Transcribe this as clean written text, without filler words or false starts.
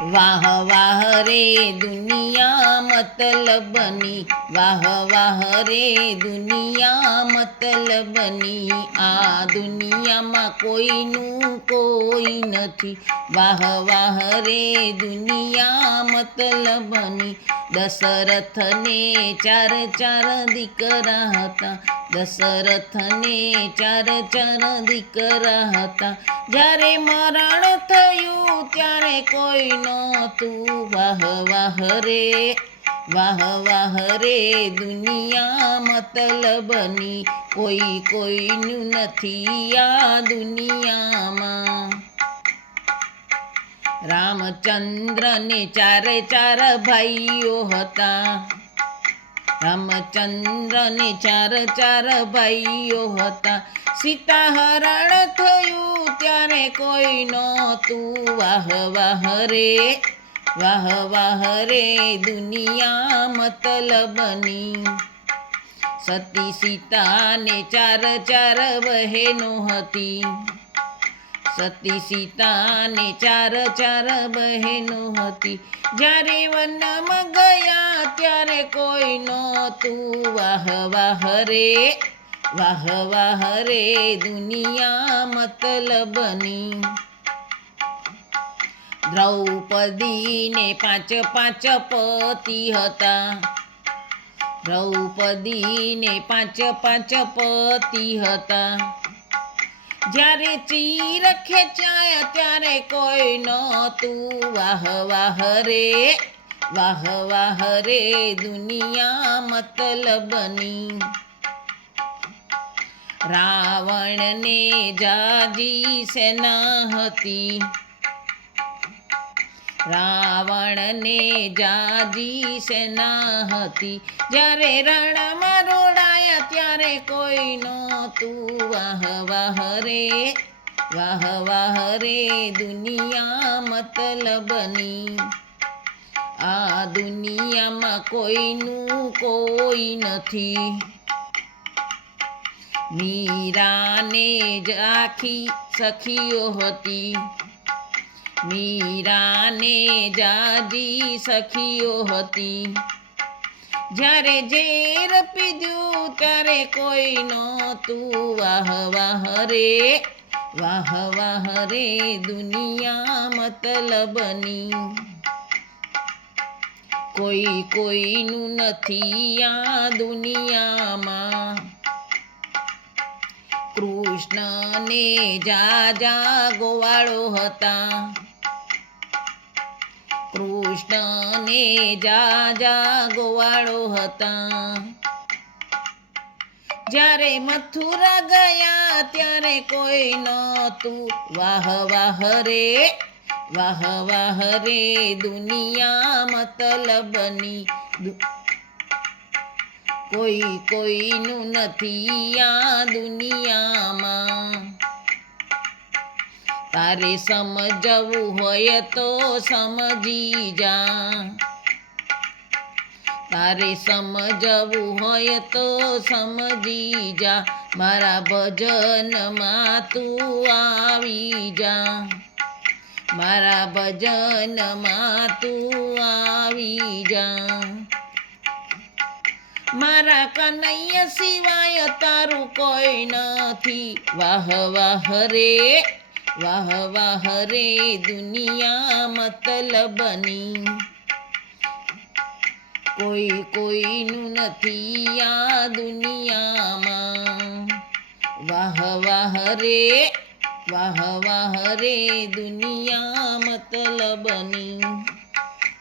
વાહ વાહ રે દુનિયા મતલબની, વાહ વાહ રે દુનિયા મતલબની, આ દુનિયામાં કોઈનું કોઈ નથી, વાહ વાહ રે દુનિયા મતલબની. દશરથને ચાર ચાર દીકરા હતા, દશરથને ચાર ચાર દીકરા હતા, જ્યારે મરણ થયું ત્યારે કોઈ નહોતું, વાહ વાહ રે, વાહ વાહ રે દુનિયા મતલબની, કોઈ કોઈનું નથી આ દુનિયામાં. રામચંદ્રને ચારે ચાર ભાઈઓ હતા, રામચંદ્રને ચાર ચાર ભાઈઓ હતા, સીતા હરણ થયું ત્યારે કોઈ નહોતું, વાહ વાહ રે, વાહ વાહ રે દુનિયા મતલબની. સતી સીતાને ચાર ચાર બહેનો હતી, સતી સીતાને ચાર ચાર બહેનો હતી, જ્યારે વનમાં ગયા ત્યારે કોઈ નહોતું, વાહ વાહ રે, વાહ વાહ રે દુનિયા મતલબની. દ્રૌપદીને પાંચ પાંચ પતિ હતા, દ્રૌપદીને પાંચ પાંચ પતિ હતા, જ્યારે ચીર ખેંચાય ત્યારે કોઈ નહોતું, વાહ વાહ રે, વાહ વાહ રે દુનિયા મતલબની. રાવણને જાજી સેના હતી, રાવણને જાજી સેના હતી, જ્યારે રણમાં રોડાયા ત્યારે કોઈ નહોતું, વાહ વાહ રે, વાહ વાહ રે દુનિયા મતલબની. આ દુનિયામાં કોઈનું કોઈ નથી, મીરાને જ આખી સખીઓ હતી, મીરાને જાજી સખીઓ હતી, જ્યારે ઝેર પીધું ત્યારે કોઈ નહોતું, વાહ વાહ રે, વાહ વાહ રે દુનિયા મતલબની. કોઈ કોઈનું નથી આ દુનિયામાં. કૃષ્ણને જાજા ગોવાળો હતા, કૃષ્ણને જાજા ગોવાળો હતા, જ્યારે મથુરા ગયા ત્યારે કોઈ નહોતું, વાહ વાહ રે, વાહ વાહ રે દુનિયા મતલબની. કોઈ કોઈનું નથી આ દુનિયામાં. તારે સમજવું હોય તો સમજી જા, તારે સમજવું હોય તો સમજી જા, મારા ભજનમાં તું આવી જા, મારા ભજનમાં તું આવી જા. મારા કનૈયા સિવાય તારું કોઈ નથી, વાહ વાહ રે, વાહ વાહ રે દુનિયા મતલબની. કોઈ કોઈનું નથી આ દુનિયામાં, વાહ વાહ રે, વાહ વાહ રે દુનિયા મતલબની.